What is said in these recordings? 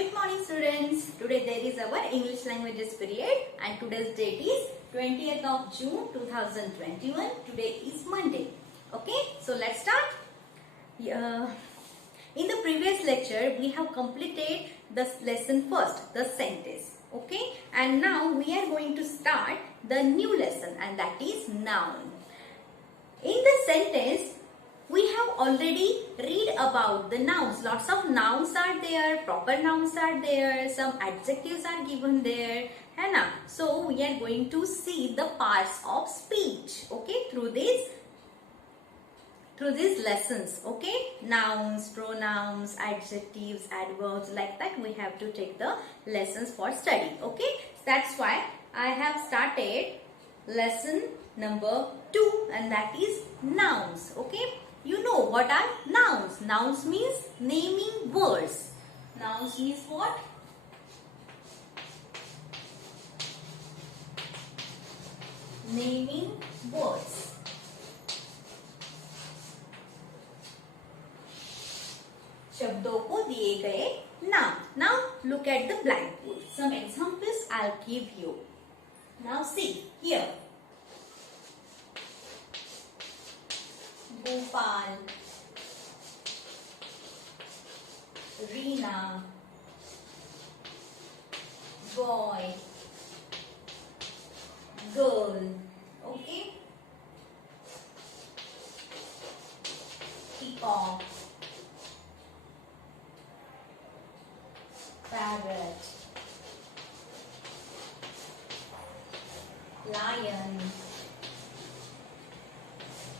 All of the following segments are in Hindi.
Good morning students. Today there is our English languages period and today's date is 20th of June 2021. Today is Monday. Okay, so let's start. In the previous lecture we have completed the lesson first, the sentence. Okay, and now we are going to start the new lesson and that is noun. In the sentence we have already read about the nouns. Lots of nouns are there, proper nouns are there, some adjectives are given there, है ना? So we are going to see the parts of speech, okay, through these lessons, okay? Nouns, pronouns, adjectives, adverbs, like that we have to take the lessons for study, okay? That's why I have started lesson number 2 and that is nouns, okay? You know what are nouns? Nouns means naming words. Nouns means what? Naming words. शब्दों को दिए गए नाम. Now look at the blackboard. Some examples I'll give you. Now see here. Gopal, Reena, boy, girl, okay? Peacock, parrot, lion,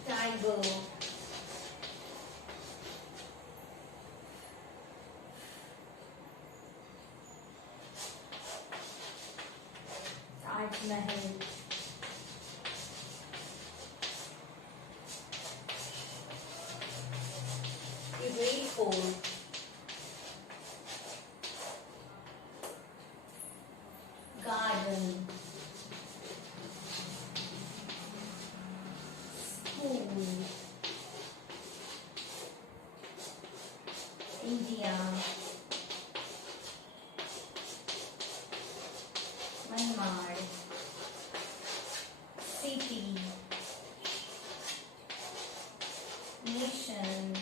tiger, Taj Mahal, Great Fort, garden, school, India, Myanmar, city, nation,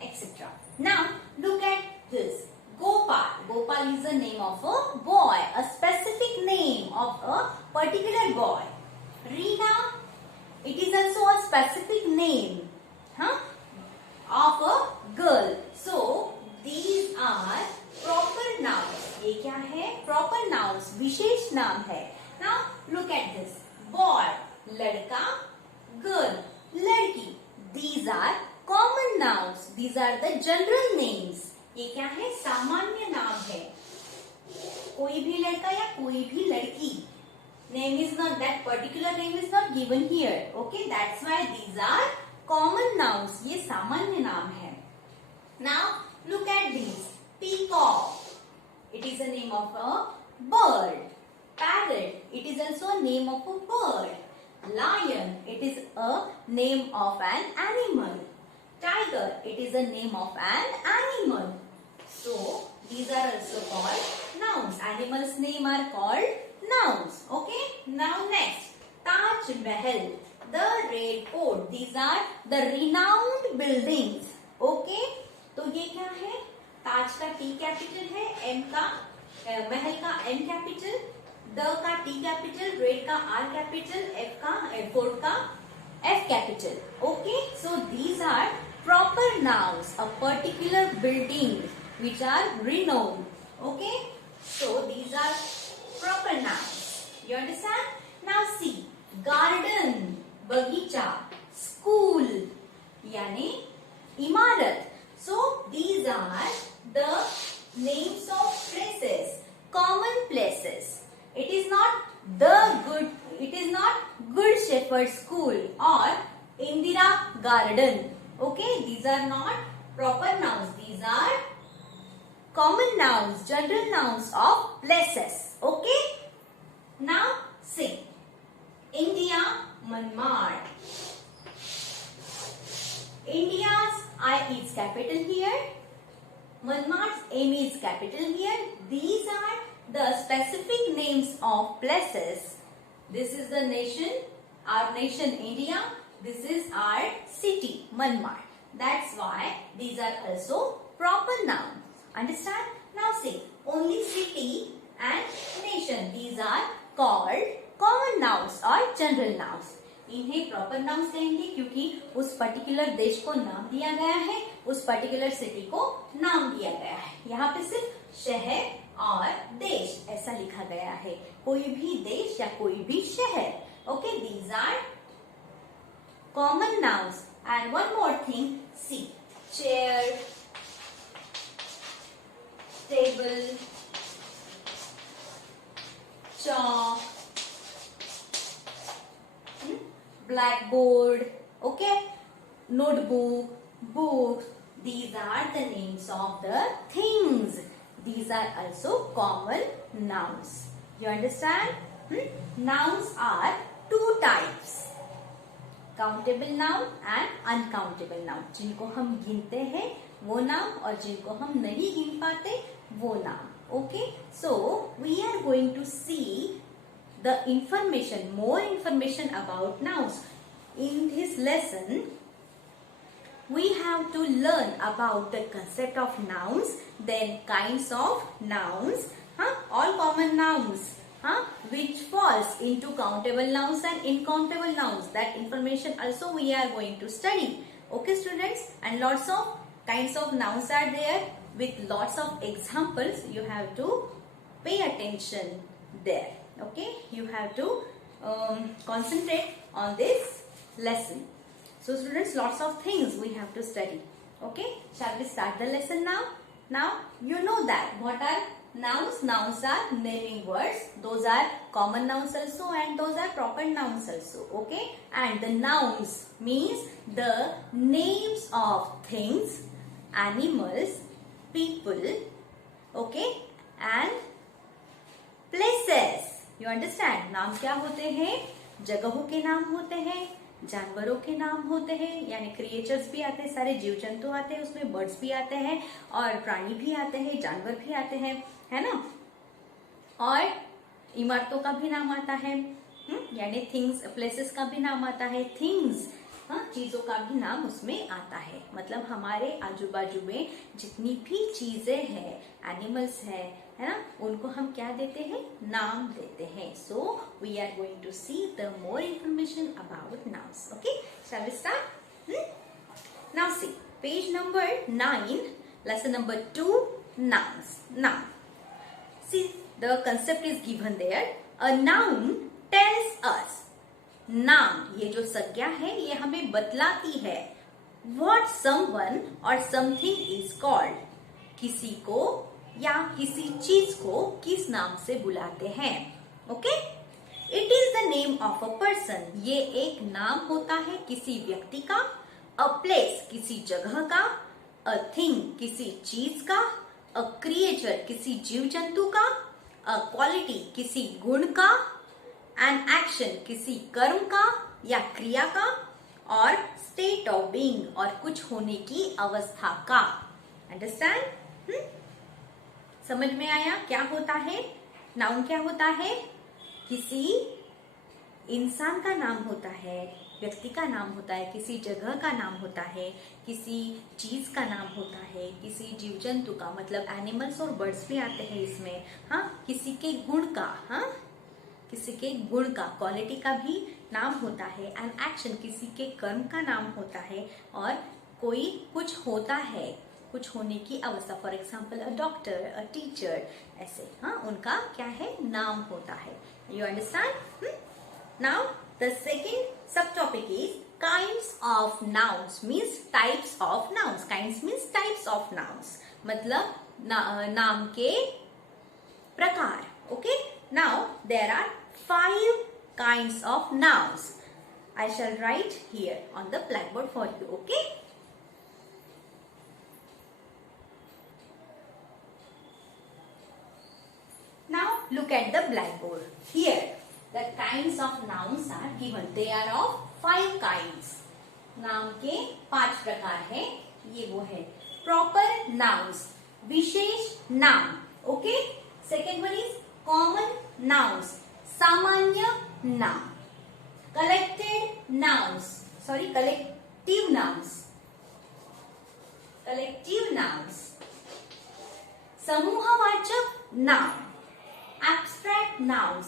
etc. Now look at this. Gopal. Gopal is the name of a boy, a specific name of a particular boy. Reena, it is also a specific name, of a girl. So these are proper nouns. ये क्या है? Proper nouns, विशेष नाम है. Now look at this. Boy, लड़का, girl, लड़की. These are common nouns. These are the general names. ये क्या है? सामान्य नाम है. कोई भी लड़का या कोई भी लड़की. Name is not, that particular name is not given here. Okay, that's why these are common nouns. ये सामान्य नाम है. Now look at these. Peacock. It is a name of a bird. Parrot. It is also a name of a bird. Lion. It is a name of an animal. Tiger. It is a name of an animal. So these are also called nouns. Animals' name are called nouns. Okay. Now next, Taj Mahal, the Red Fort. These are the renowned buildings. Okay. तो ये क्या है? ताज का T कैपिटल है, M का महल का M कैपिटल, द का T कैपिटल, रेड का R कैपिटल, F का फोर्ट का F capital. Okay. So these are proper nouns, a particular building which are renowned. Okay. So these are proper nouns. You understand? Now see, garden, बगीचा, school, यानी इमारत. So these are the names of places, common places. It is not Good Shepherd School or Indira Garden. Okay, these are not proper nouns. These are common nouns, general nouns of places. Okay. Now see, India, Myanmar. India's I is capital here. Manmar's M is capital here. These are the specific names of places. This is the nation, our nation India. This is our city, Manmar. That's why these are also proper nouns. Understand? Now see, only city and nation, these are called common nouns or general nouns. इन्हें प्रॉपर नाउन्स कहेंगे क्योंकि उस पर्टिकुलर देश को नाम दिया गया है, उस पर्टिकुलर सिटी को नाम दिया गया है. यहाँ पे सिर्फ शहर और देश ऐसा लिखा गया है, कोई भी देश या कोई भी शहर. Okay, these are common nouns. And one more thing, see, chair, table, chalk, blackboard, okay, notebook, books, these are the names of the things. These are also common nouns. You understand? Nouns are two types, countable noun and uncountable noun. जिनको हम गिनते हैं वो नाम और जिनको हम नहीं गिन पाते वो नाम. Okay, so we are going to see the information, more information about nouns. In this lesson, we have to learn about the concept of nouns, then kinds of nouns, all common nouns, which falls into countable nouns and uncountable nouns. That information also we are going to study. Okay, students, and lots of kinds of nouns are there with lots of examples. You have to pay attention there. Okay, you have to concentrate on this lesson. So students, lots of things we have to study. Okay, shall we start the lesson now? Now you know that what are nouns? Nouns are naming words. Those are common nouns also and those are proper nouns also. Okay, and the nouns means the names of things, animals, people, okay, and places. You understand? नाम क्या होते हैं? जगहों के नाम होते हैं, जानवरों के नाम होते हैं, यानी क्रिएचर्स भी आते हैं, सारे जीव जंतु आते हैं, उसमें बर्ड्स भी आते हैं और प्राणी भी आते हैं, जानवर भी आते हैं, है ना. और इमारतों का भी नाम आता है, यानी थिंग्स, प्लेसेस का भी नाम आता है, थिंग्स, चीजों का भी नाम उसमें आता है. मतलब हमारे आजू बाजू में जितनी भी चीजें हैं, एनिमल्स है ना, उनको हम क्या देते हैं? नाम देते हैं. So we are going to see the more information about nouns. Okay, shall we start? Now see page number 9, lesson number 2, nouns. Noun. See, the concept is given there. A noun tells us. नाम, ये जो संज्ञा है ये हमें बतलाती है what someone or something is called. किसी को या किसी चीज को किस नाम से बुलाते हैं. Okay, it is the name of a person. ये एक नाम होता है किसी व्यक्ति का. अ प्लेस, किसी जगह का. अ थिंग, किसी चीज का. अ क्रिएचर, किसी जीव जंतु का. अ क्वालिटी, किसी गुण का. एन एक्शन, किसी कर्म का या क्रिया का. और स्टेट ऑफ बीइंग, और कुछ होने की अवस्था का. अंडरस्टैंड? समझ में आया क्या होता है? नाउन क्या होता है? किसी इंसान का नाम होता है, व्यक्ति का नाम होता है, किसी जगह का नाम होता है, किसी चीज का नाम होता है, किसी जीव जंतु का, मतलब एनिमल्स और बर्ड्स भी आते हैं इसमें. किसी के गुण का, किसी के गुण का, क्वालिटी का भी नाम होता है. एन एक्शन, किसी के कर्म का नाम होता है. और कोई कुछ होता है, कुछ होने की अवस्था. For example a doctor, a teacher, ऐसे उनका क्या है? नाम होता है. You understand? Now the second sub topic is kinds of nouns, means types of nouns. Kinds means types of nouns, मतलब नाम के प्रकार. Okay, now there are 5 kinds of nouns. I shall write here on the blackboard for you. Okay. Now look at the blackboard. Here the kinds of nouns are given. They are of 5 kinds. नाम के 5 प्रकार है. ये वो है proper nouns. विशेष नाम. Okay. Second one is common nouns, सामान्य नाम. Collected nouns, sorry, collective nouns. Collective nouns. समूहवाचक नाम. Abstract nouns,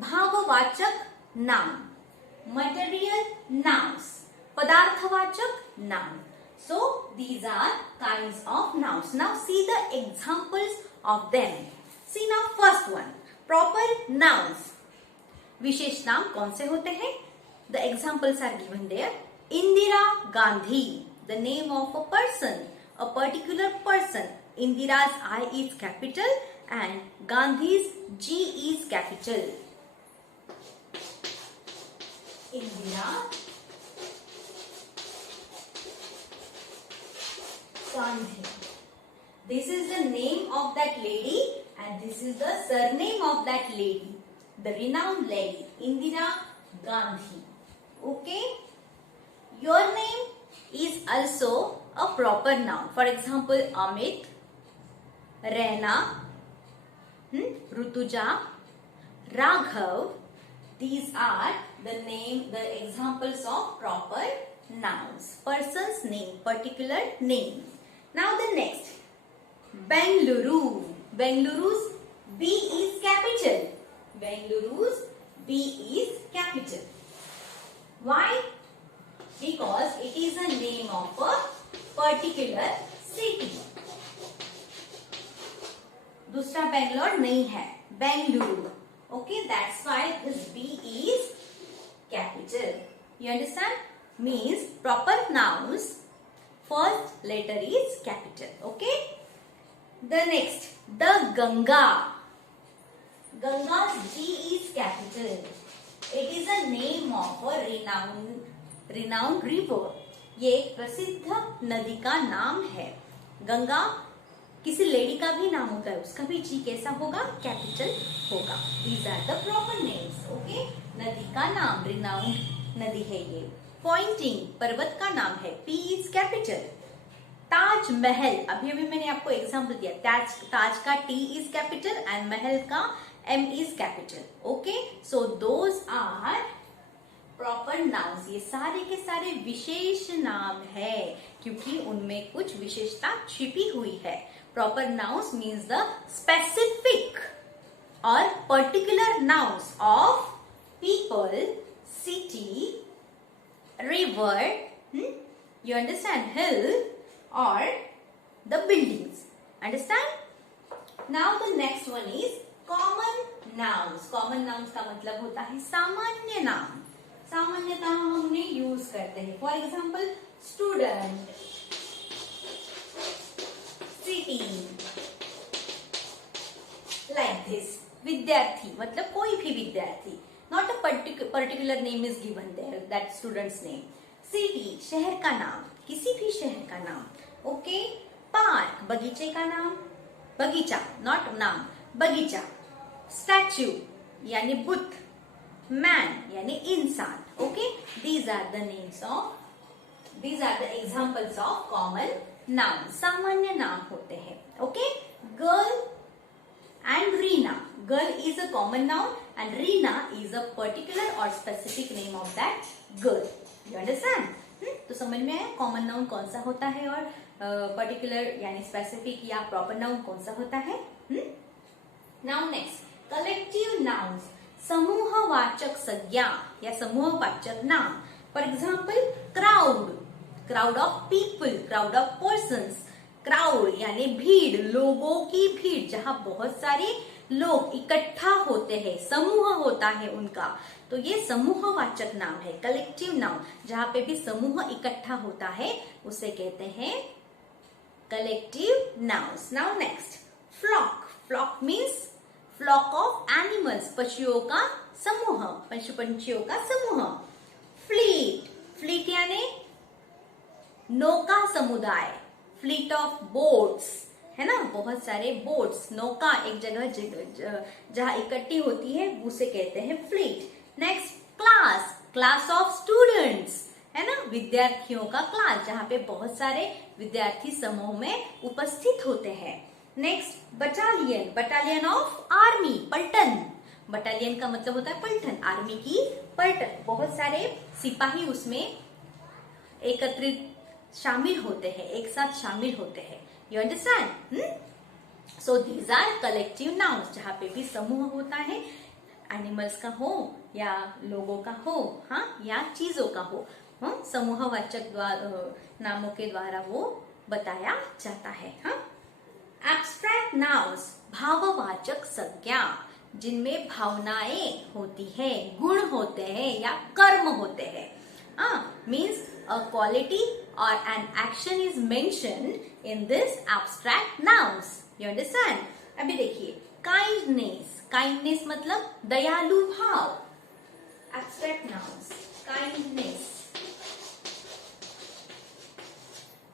भाववाचक नाम. Material nouns, पदार्थवाचक नाम. So these are kinds of nouns. Now see the examples of them. See now first one, proper nouns. विशेष नाम कौन से होते हैं? The examples are given there. Indira Gandhi, the name of a person, a particular person. Indira's I is capital and Gandhi's G is capital. Indira Gandhi. This is the name of that lady and this is the surname of that lady. The renowned lady, Indira Gandhi. Okay? Your name is also a proper noun. For example, Amit, Reina, Rutuja, Raghav. These are the examples of proper nouns. Person's name, particular name. Now the next, Bengaluru. Bengaluru's B is capital. Bengaluru's B is capital. Why? Because it is a name of a particular city. दूसरा बेंगलोर नहीं है, Bengaluru. Okay, that's why this B is capital. You understand? Means proper nouns, first letter is capital. Okay? The next, the Ganga. Ganga's G is capital. It is a name of a renowned river. ये एक प्रसिद्ध नदी का नाम है. गंगा किसी लेडी का भी नाम होगा, उसका भी जी कैसा होगा? कैपिटल होगा. These are the proper names. Okay? नदी का नाम, renowned नदी है ये. Pointing, पर्वत का नाम है, P is capital. Taj Mahal, अभी मैंने आपको एग्जाम्पल दिया. ताज का T is capital and महल का M is capital. Okay? So those are proper nouns. ये सारे के सारे विशेष नाम है क्योंकि उनमें कुछ विशेषता छिपी हुई है. Proper nouns means the specific or particular nouns of people, city, river, you understand, hill or the buildings. Understand? Now the next one is common nouns. Common nouns का मतलब होता है सामान्य नाम. सामान्यतः हमने यूज करते हैं. For example, student, city, like this. विद्यार्थी मतलब कोई भी विद्यार्थी. Not a particular name is given there, that student's name. City, शहर का नाम, किसी भी शहर का नाम. ओके? पार्क, बगीचे का नाम, बगीचा, नॉट नाम, बगीचा. स्टैच्यू यानी बुद्ध. मैन यानी इंसान. Okay? these are the examples of common noun. सामान्य नाम होते हैं. Okay? Girl and Reena. Girl is a common noun and Reena is a particular or specific name of that girl. You understand? तो समझ में आया कॉमन नाउन कौन सा होता है और पर्टिकुलर यानी स्पेसिफिक या प्रॉपर नाउन कौन सा होता है. नाउ नेक्स्ट, कलेक्टिव नाउन्स, समूहवाचक संज्ञा या समूहवाचक नाम. For example, crowd, crowd of people, crowd of persons. Crowd यानी भीड़, लोगों की भीड़, जहां बहुत सारे लोग इकट्ठा होते हैं, समूह होता है उनका. तो ये समूहवाचक नाम है, कलेक्टिव नाउन. जहां पे भी समूह इकट्ठा होता है उसे कहते हैं collective nouns. Now next, flock. Flock means flock of animals, पशुओं का समूह, पशु पंछियों का समूह. फ्लीट, फ्लीट यानी नौका समुदाय. फ्लीट ऑफ बोट्स है ना, बहुत सारे बोट्स, नौका एक जगह जहां इकट्ठी होती है उसे कहते हैं fleet. Next, class, class of students है ना, विद्यार्थियों का क्लास, जहां पे बहुत सारे विद्यार्थी समूह में उपस्थित होते हैं. Next battalion, battalion of army, पलटन। बटालियन का मतलब होता है पलटन, आर्मी की पलटन। बहुत सारे सिपाही उसमें एकत्रित शामिल होते हैं, एक साथ शामिल होते हैं। You understand? So these are collective nouns, जहां पे भी समूह होता है, एनिमल्स का हो या लोगों का हो, हाँ, या चीजों का हो, समूहवाचक नामों के द्वारा वो बताया जाता है। हाँ, एब्स्ट्रैक्ट नाउन्स, भाववाचक संज्ञा, जिनमें भावनाएं होती है, गुण होते हैं या कर्म होते हैं। मीन्स अ क्वालिटी और an action is mentioned in this abstract nouns. You understand? अभी देखिए, काइंडनेस, काइंडनेस मतलब दयालु भाव। एब्स्ट्रैक्ट नाउन्स, काइंडनेस,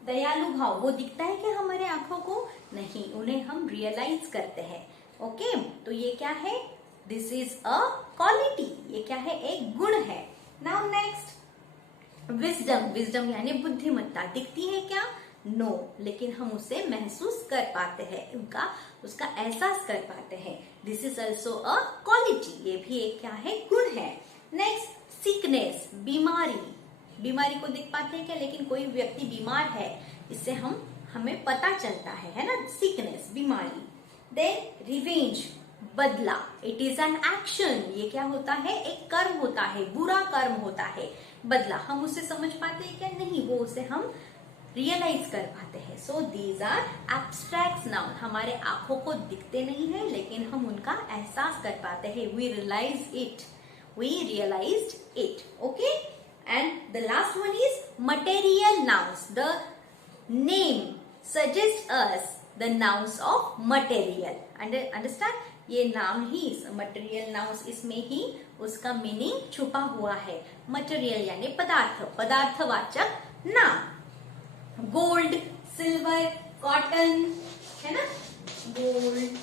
दयालु भाव, वो दिखता है क्या हमारे आंखों को? नहीं, उन्हें हम रियलाइज करते हैं। ओके, तो ये क्या है? दिस इज अ क्वालिटी, ये क्या है? एक गुण है। नाउ नेक्स्ट विजडम, विजडम यानी बुद्धिमत्ता, दिखती है क्या? नो, लेकिन हम उसे महसूस कर पाते हैं, उसका एहसास कर पाते हैं। This is also a quality, ये भी एक क्या है? गुण है। नेक्स्ट सिकनेस, बीमारी, बीमारी को देख पाते हैं क्या? लेकिन कोई व्यक्ति बीमार है, इससे हमें पता चलता है ना? सिकनेस, बीमारी। देन रिवेंज, बदला, इट इज एन एक्शन, ये क्या होता है? एक कर्म होता है, बुरा कर्म होता है। बदला, हम उसे समझ पाते हैं क्या? नहीं, वो उसे हम रियलाइज कर पाते हैं। So these are abstract noun, हमारे आंखों को दिखते नहीं है, लेकिन हम उनका एहसास कर पाते हैं। We realise it, we realised it. Okay, and the last one is material nouns. The name suggests us the nouns of material. Understand? ये नाम ही material nouns, इसमें ही उसका मीनिंग छुपा हुआ है। material यानी पदार्थ, पदार्थवाचक नाम। गोल्ड, सिल्वर, कॉटन, है ना? गोल्ड,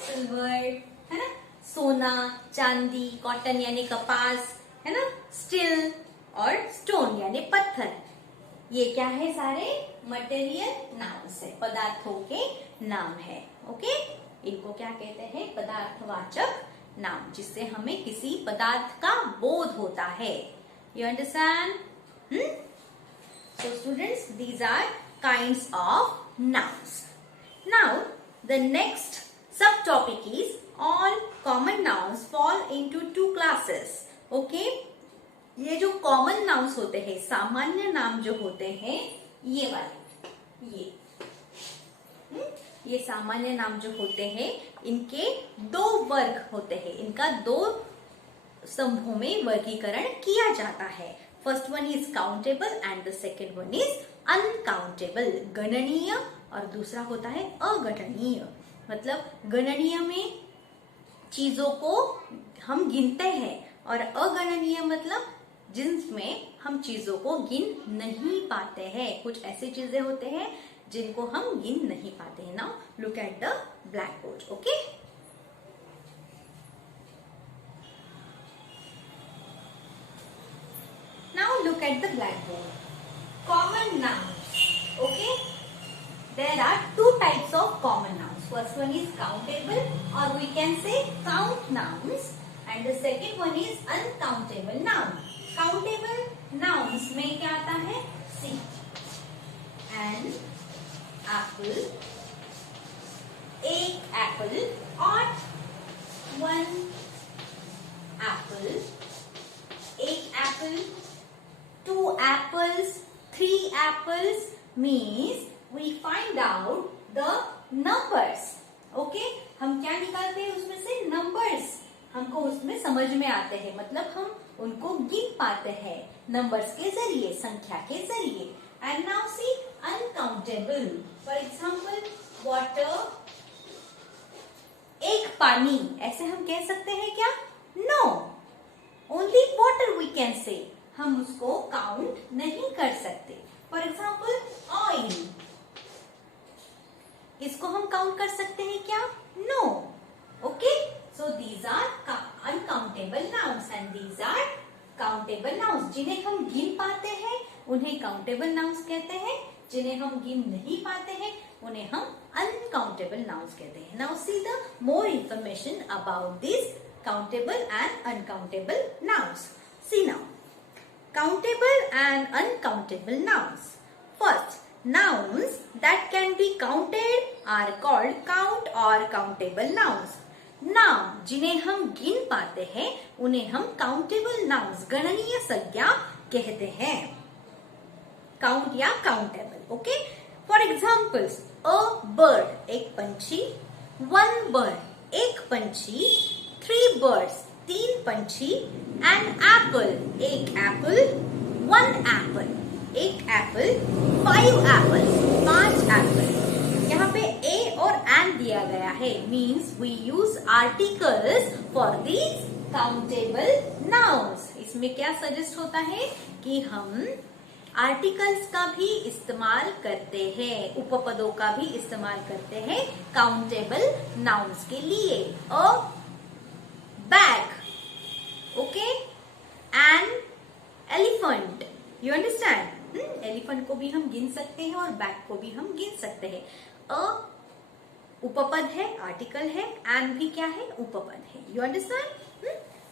सिल्वर, है ना? सोना, चांदी, कॉटन यानी कपास, है ना? स्टील और स्टोन यानी पत्थर, ये क्या है? सारे मटेरियल नाउन्स है, पदार्थों के नाम है। ओके, इनको क्या कहते हैं? पदार्थवाचक नाम, जिससे हमें किसी पदार्थ का बोध होता है। You understand? So students, these are kinds of nouns. Now the next sub topic is all common nouns fall into two classes. Okay, ये जो common nouns होते हैं, सामान्य नाम जो होते हैं, ये वाले, ये सामान्य नाम जो होते हैं, इनके दो वर्ग होते हैं, इनका दो समूहों में वर्गीकरण किया जाता है। First one is countable and the second one is uncountable, गणनीय, और दूसरा होता है अगणनीय। मतलब गणनीय में चीजों को हम गिनते हैं, और अगणनीय मतलब जिनमें हम चीजों को गिन नहीं पाते हैं। कुछ ऐसी चीजें होते हैं जिनको हम गिन नहीं पाते हैं। Now look at the black board. Okay, now look at the black board. Common nouns. Okay, there are two types of common nouns. First one is countable, or we can say count nouns, and the second one is uncountable noun. Countable nouns में क्या आता है? See, an apple, एक apple, or one apple, एक apple, two apples, three apples means we find out the numbers. Okay, हम क्या निकालते हैं उसमें से? numbers. हमको उसमें समझ में आते हैं, मतलब हम उनको गिन पाते हैं numbers के जरिए, संख्या के जरिए। And now see uncountable. For example, water, एक पानी, ऐसे हम कह सकते हैं क्या? No, only water we can say. हम उसको काउंट नहीं कर सकते। For example, oil, इसको हम काउंट कर सकते हैं क्या? No. Okay, so these are uncountable nouns and these are countable nouns. जिन्हें हम गिन पाते हैं उन्हें काउंटेबल नाउन्स कहते हैं, जिन्हें हम गिन नहीं पाते हैं उन्हें हम अनकाउंटेबल नाउन्स कहते हैं. Now see the more information about this countable and uncountable nouns. See now, countable and uncountable nouns. First, nouns that can be counted are called count or countable nouns. Noun जिन्हें हम गिन पाते हैं उन्हें हम काउंटेबल नाउन्स गणनीय संज्ञा कहते हैं. काउंट या countable. Okay, for examples, a bird एक पंछी, वन बर्ड एक पंछी, 3 birds 3 पंछी, an apple एक एप्पल, 1 apple एक एप्पल, 5 apples 5 एप्पल. यहाँ पे a और an दिया गया है, means we use articles for these countable nouns. इसमें क्या सजेस्ट होता है कि हम आर्टिकल्स का भी इस्तेमाल करते हैं, उपपदों का भी इस्तेमाल करते हैं काउंटेबल नाउन्स के लिए. अ bag, okay, an elephant, you understand? Elephant को भी हम गिन सकते हैं और बैग को भी हम गिन सकते हैं. अ उपपद है, आर्टिकल है, एन भी क्या है, उपपद है. You understand?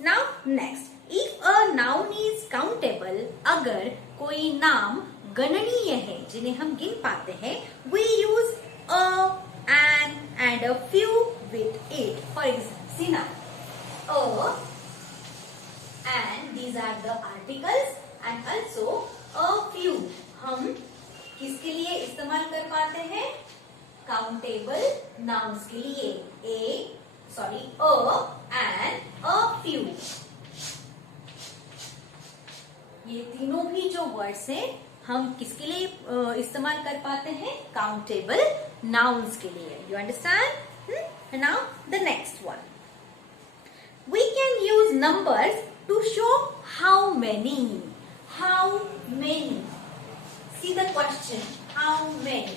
Now next, if a noun is countable, अगर कोई नाम गणनीय है जिन्हें हम गिन पाते हैं, we use a, an and a few with it. For example, see now, and these are the articles and also a few. हम किसके लिए इस्तेमाल कर पाते हैं? काउंटेबल नाउन्स के लिए. a and a few. ये तीनों भी जो वर्ड्स हैं हम किसके लिए इस्तेमाल कर पाते हैं? काउंटेबल नाउन्स के लिए. You understand? Now the next one. We can use numbers to show how many. How many? See the question. How many?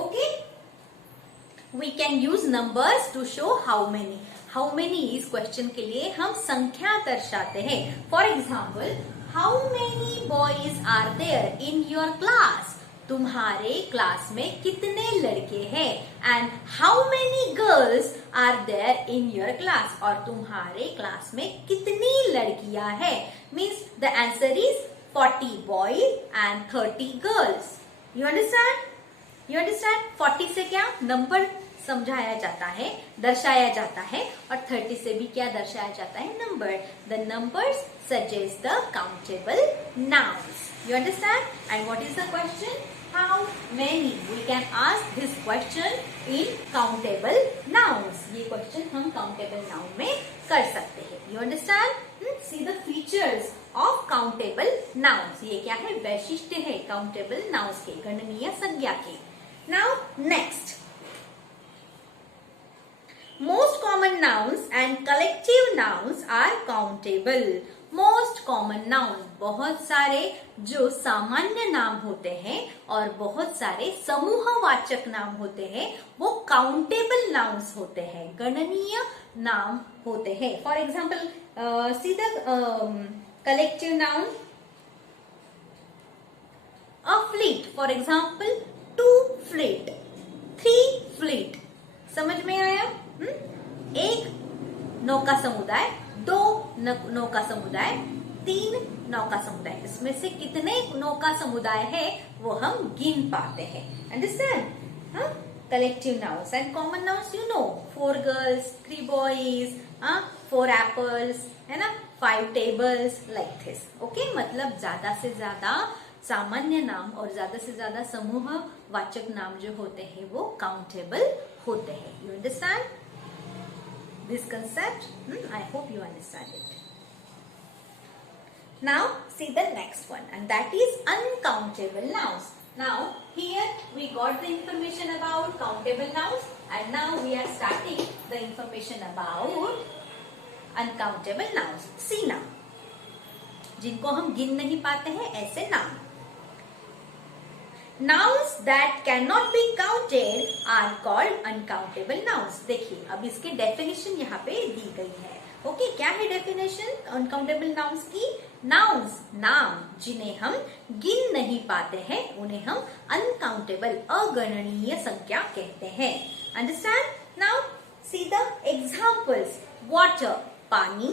Okay? We can use numbers to show how many. How many इस क्वेश्चन के लिए हम संख्या दर्शाते हैं. For example, how many boys are there in your class? तुम्हारे क्लास में कितने लड़के हैं? And how many girls are there in your class? और तुम्हारे क्लास में कितनी लड़कियां हैं? Means the answer is 40 boys and 30 girls. You understand? You understand? 40 से क्या नंबर समझाया जाता है, दर्शाया जाता है, और 30 से भी क्या दर्शाया जाता है? Number. The numbers suggest the countable nouns. You understand? And what is the question? How many? We can ask this question in countable nouns. ये question हम countable noun में कर सकते हैं. You understand? See the features of countable nouns. ये क्या है? वैशिष्ट्य है countable nouns के, गणनीय संज्ञा के. Now next. Most common nouns and collective nouns are countable. Most common noun, बहुत सारे जो सामान्य नाम होते हैं और बहुत सारे समूहवाचक नाम होते हैं वो काउंटेबल नाउन्स होते हैं, गणनीय नाम होते हैं. For example, see the collective noun. A fleet, for example 2 fleet, 3 fleet. समझ में आया? एक नौका समुदाय, 2 नौका समुदाय, 3 नौका समुदाय. इसमें से कितने नौका समुदाय है वो हम गिन पाते हैं. Understand? Collective nouns and common nouns you know. 4 girls, 3 boys, 4 apples, है ना, 5 टेबल्स, लाइक दिस. ओके, मतलब ज्यादा से ज्यादा सामान्य नाम और ज्यादा से ज्यादा समूह वाचक नाम जो होते हैं वो काउंटेबल होते हैं. You understand this concept? I hope you understand it. Now see the next one, and that is uncountable nouns. Now here we got the information about countable nouns, and now we are starting the information about uncountable nouns. See now, जिनको हम गिन नहीं पाते हैं ऐसे नाम. Nouns that cannot be counted are called uncountable nouns. देखिए अब इसके डेफिनेशन यहाँ पे दी गई है. ओके, क्या है डेफिनेशन अनकाउंटेबल नाउन्स की? नाउन्स, नाम जिन्हें हम गिन नहीं पाते हैं उन्हें हम अनकाउंटेबल, अगणनीय संख्या कहते हैं। Understand? Now see the examples. Water, पानी,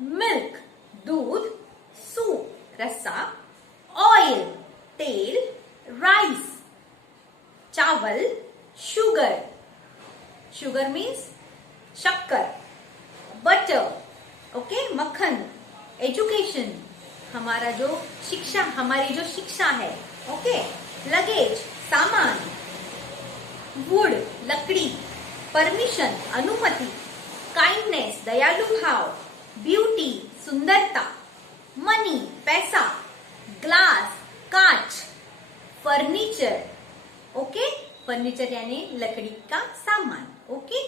मिल्क, दूध, सूप, रसा, ऑयल, तेल, राइस, चावल, शुगर, शुगर मीन्स शक्कर, बटर, ओके, मक्खन, एजुकेशन, हमारा जो शिक्षा, हमारी जो शिक्षा है, ओके, लगेज, सामान, वुड, लकड़ी, परमिशन, अनुमति, काइंडनेस, दयालु भाव, ब्यूटी, सुंदरता, मनी, पैसा, ग्लास, कांच, फर्नीचर, ओके, फर्नीचर यानी लकड़ी का सामान, okay.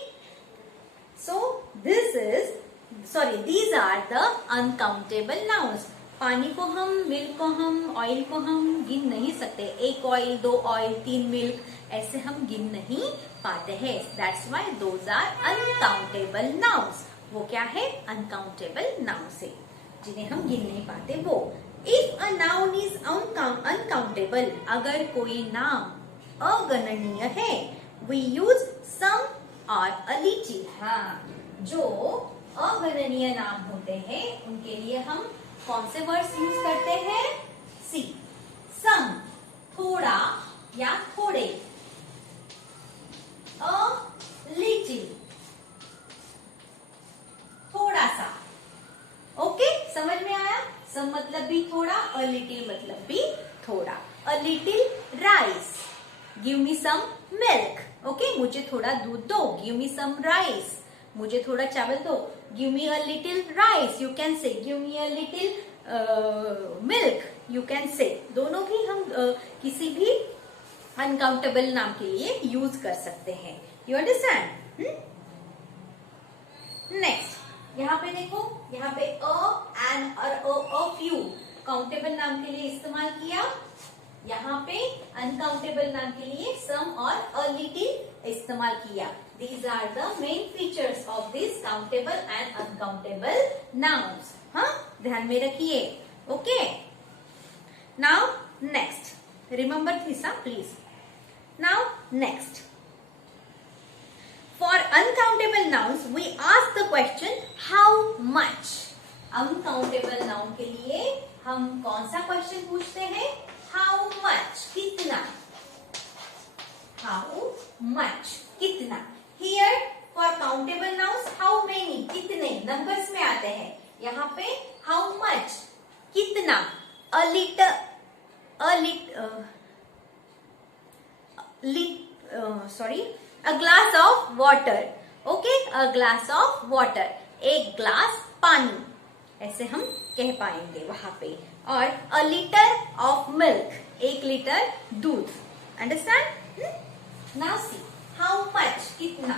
So these are the uncountable nouns. पानी को हम, मिल्क को हम, ऑयल को हम गिन नहीं सकते। एक ऑयल, दो ऑयल, तीन मिल्क, ऐसे हम गिन नहीं पाते हैं। That's why those are uncountable nouns. वो क्या है? uncountable nouns है, जिन्हें हम गिन नहीं पाते वो। If a noun is uncountable, अगर कोई नाम अगणनीय है, we use some or a little. हाँ, जो अगणनीय नाम होते हैं उनके लिए हम कौन से वर्ड्स यूज करते हैं? सी, सम, थोड़ा या थोड़े, अ लिटिल, थोड़ा सा, ओके, समझ में आया? सम मतलब भी थोड़ा, अ लिटिल मतलब भी थोड़ा। A little rice, give me some milk, okay, मुझे थोड़ा दूध दो, गिव मी सम राइस, मुझे थोड़ा चावल दो, give me a little rice, you can say, give me a little milk, you can say. दोनों भी हम किसी भी अनकाउंटेबल नाम के लिए यूज कर सकते हैं। You understand? नेक्स्ट, यहाँ पे देखो, यहाँ पे अ एंड और अ फ्यू काउंटेबल नाम के लिए इस्तेमाल किया। यहाँ पे अनकाउंटेबल नाम के लिए सम और अ लिटिल इस्तेमाल किया। These are the main features of these countable and uncountable nouns. हाँ, ध्यान में रखिए। Okay. Now next, remember this, please. Now next, for uncountable nouns we ask the question how much. uncountable noun के लिए हम कौन सा क्वेश्चन पूछते हैं? How much, कितना। How much, कितना। Here for countable nouns, how many, कितने, numbers में आते हैं। यहाँ पे how much, कितना, a liter, a glass of water, okay, a glass of water, एक ग्लास पानी, ऐसे हम कह पाएंगे वहां पे। और a liter of milk, एक लीटर दूध। Understand? Now see, how much, कितना।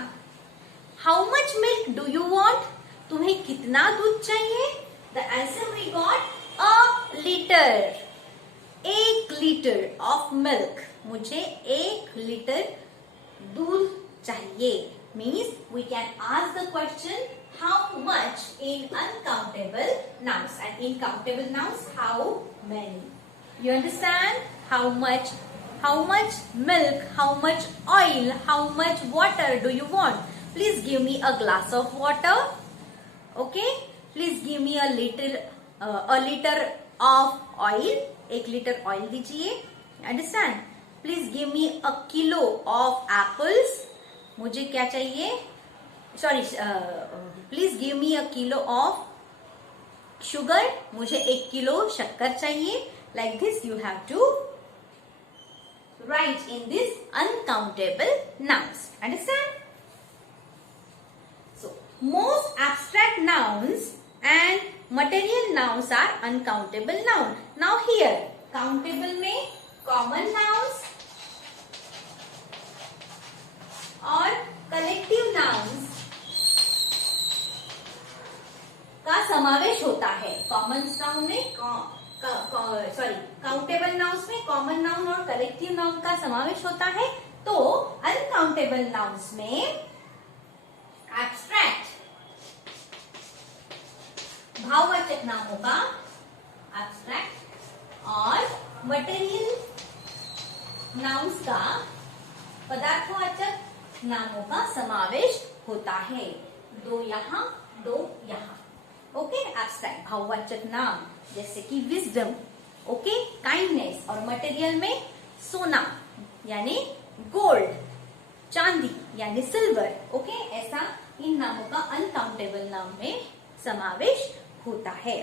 How much milk do you want? तुम्हें कितना दूध चाहिए? The answer we got a liter. 1 litre of milk. मुझे 1 लीटर दूध चाहिए। Means we can ask the question how much in uncountable nouns, and in countable nouns how many. You understand? How much milk, how much oil, how much water do you want? Please give me a glass of water. Okay, please give me a liter of oil. 1 litre oil दीजिए। Understand? Please give me a kilo of apples. मुझे क्या चाहिए? Sorry, please give me a kilo of sugar. मुझे 1 किलो शक्कर चाहिए। Like this you have to write in this uncountable nouns. Understand? So, most abstract nouns and material nouns are uncountable noun. Now here, countable में common nouns और collective nouns का समावेश होता है। कॉमन नाउन में काउंटेबल नाउन्स में कॉमन नाउन और कलेक्टिव नाउन का समावेश होता है। तो अनकाउंटेबल नाउन्स में एब्स्ट्रैक्ट भाववाचक नामों का एब्स्ट्रैक्ट और मटेरियल नाउन्स का पदार्थवाचक नामों का समावेश होता है। दो यहाँ दो यहाँ। ओके, एब्स्ट्रैक्ट भाववाचक नाम जैसे कि विजडम, ओके, काइंडनेस, और मटेरियल में सोना यानी गोल्ड, चांदी यानी सिल्वर। ओके, ऐसा इन नामों का अनकाउंटेबल नाम में समावेश होता है।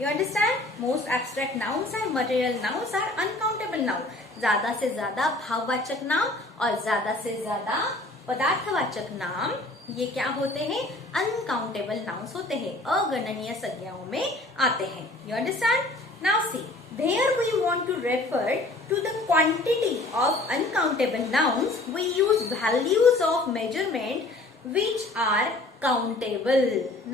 You understand? Most abstract nouns and material nouns are uncountable noun. ज्यादा से ज्यादा भाववाचक नाम और ज्यादा से ज्यादा पदार्थवाचक नाम ये क्या होते हैं? अनकाउंटेबल नाउन्स होते हैं, अगणनीय संज्ञाओं में आते हैं। You understand? Now see, there we want to refer to the quantity of uncountable nouns. We use values of measurement which are countable.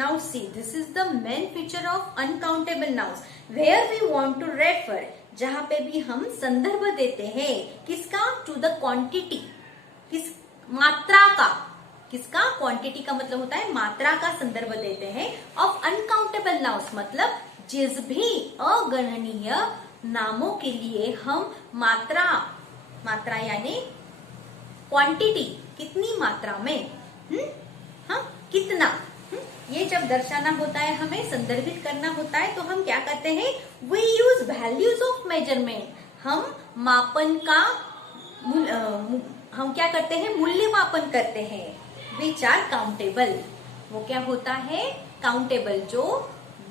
Now see, this is the main feature of uncountable nouns. Where we want to refer, जहाँ पे भी हम संदर्भ देते हैं किसका? To the quantity, किस मात्रा का, किसका? क्वांटिटी का मतलब होता है मात्रा का संदर्भ देते हैं। ऑफ अनकाउंटेबल नाउन्स मतलब जिस भी अगणनीय नामों के लिए हम मात्रा यानी क्वांटिटी, कितनी मात्रा में, हाँ कितना, ये जब दर्शाना होता है, हमें संदर्भित करना होता है, तो हम क्या करते हैं? We use values of measurement. हम मापन का हम क्या करते हैं? मूल्य मापन करते हैं। विच आर काउंटेबल, वो क्या होता है? काउंटेबल, जो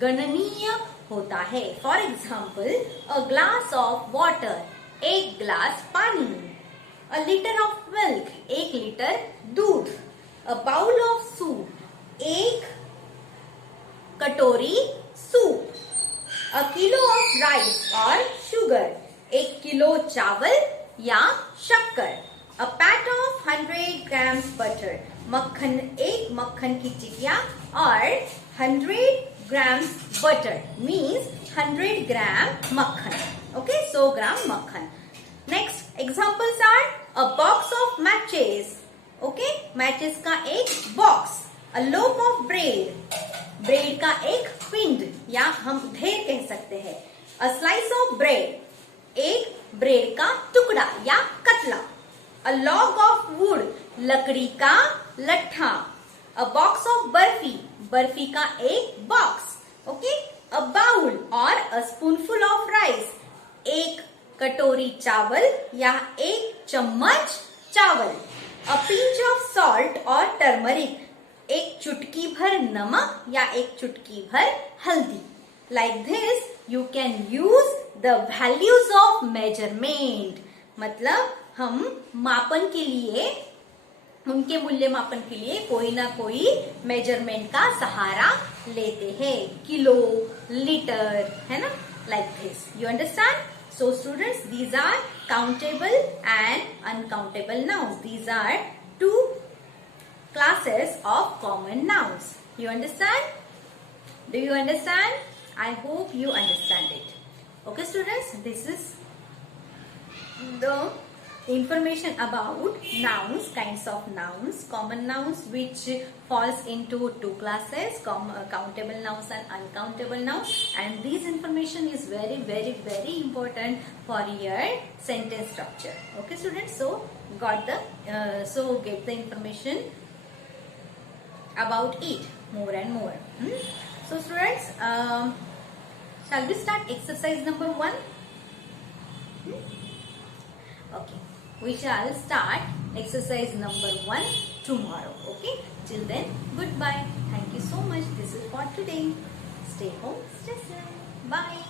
गणनीय होता है। For example, a glass of water, एक ग्लास पानी। अ लीटर ऑफ मिल्क, एक लीटर दूध। अ बाउल ऑफ सूप, एक कटोरी soup. A kilo of rice और शुगर, एक किलो चावल या शक्कर। अ पैट ऑफ 100 ग्राम्स बटर, मक्खन, एक मक्खन की टिकिया। और 100 grams butter means 100 gram makhan. Okay, 100 gram makhan. Next examples are a box of matches. Okay, matches का एक box. A loaf of bread, bread का एक पिंड या हम ढेर कह सकते हैं। A slice of bread, एक ब्रेड का टुकड़ा या कतला। A log of wood, लकड़ी का लट्ठा। A box of barfi, barfi का एक बॉक्स। ओके, अ बाउल और अ स्पूनफुल ऑफ राइस, एक कटोरी चावल या एक चम्मच चावल। अ पिंच ऑफ सॉल्ट और टर्मरिक, एक चुटकी भर नमक या एक चुटकी भर हल्दी। Like this you can use the values of measurement. मतलब हम मापन के लिए, उनके मूल्य मापन के लिए कोई ना कोई मेजरमेंट का सहारा लेते हैं। किलो, लीटर, है ना? Like this. You understand? So students, these are countable and uncountable nouns. These are two classes of common nouns. You understand? Do you understand? I hope you understand it. Okay students, this is the information about nouns, kinds of nouns, common nouns which falls into two classes, countable nouns and uncountable nouns, and this information is very very very important for your sentence structure. Okay students, so get the information about it more and more. So students, shall we start exercise number 1? Okay, we shall start exercise number 1 tomorrow. Okay, till then, goodbye. Thank you so much. This is for today. Stay home, stay safe. Bye.